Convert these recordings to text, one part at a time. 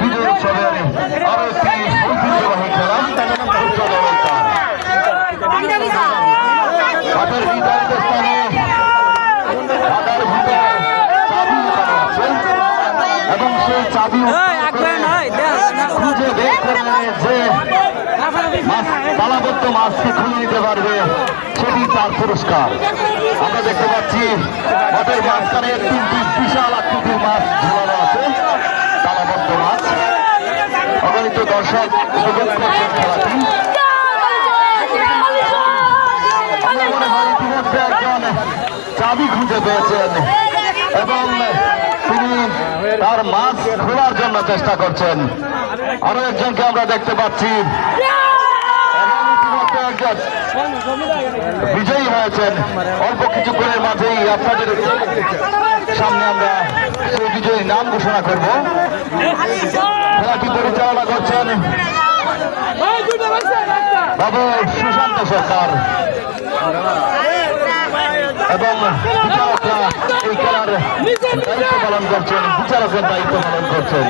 বিজয় উৎসবের আরো একটি ঐতিহ্যবাহী খেলা মাঠের নির্ধারিত স্থানে ঢাকার ভিতরে চাবি লুকানো আছে এবং সেই চাবি খুঁজে বের করে যে মাছ তালাবদ্ধ মাছকে খুলে নিতে পারবে সেটি তার পুরস্কার। আমরা দেখতে পাচ্ছি মাঠের মাঝখানে তিনটি বিশাল আকৃতির মাছ ঝুলানো আছে, তালাবদ্ধ মাছ। অগণিত দর্শক উপভোগ করছেন খেলাটি। আমার মনে হয় ইতিমধ্যে একজন চাবি খুঁজে পেয়েছেন এবং তিনি তার মাছ খোলার জন্য চেষ্টা করছেন। আরো একজনকে আমরা দেখতে পাচ্ছি একজন বিজয়ী হয়েছেন। অল্প কিছুক্ষণের মাঝেই আপনাদের সামনে আমরা সেই বিজয়ীর নাম ঘোষণা করব। খেলাটি পরিচালনা করছেন বাবু সুশান্ত সরকার এবং বিচারকরা এই খেলার দায়িত্ব পালন করছেন, বিচারকের দায়িত্ব পালন করছেন।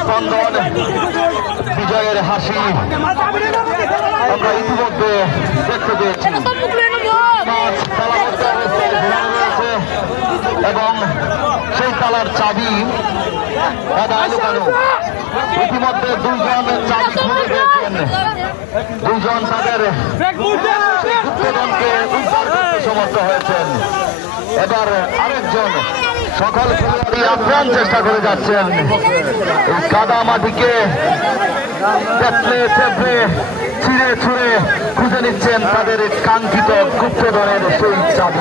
স্পন্দন বিজয়ের হাসি আমরা ইতিমধ্যে দেখতে পেয়েছি। মাছ তালাবদ্ধ অবস্থায় ঝুলানো রয়েছে এবং সেই তালার চাবি আদায় লুকানো। ইতিমধ্যে দুইজন চাবি খুঁজে পেয়েছেন, দুইজন তাদের গুপ্তধনকে উদ্ধার করতে সমর্থ হয়েছেন। এবার আরেকজন সকল খেলোয়াড়ই আপ্রাণ চেষ্টা করে যাচ্ছেন এই কাদা মাটিকে চেপড়ে চেপড়ে ছিঁড়ে ছুঁড়ে খুঁজে নিচ্ছেন তাদের কাঙ্ক্ষিত গুপ্তধনের সেই চাবি।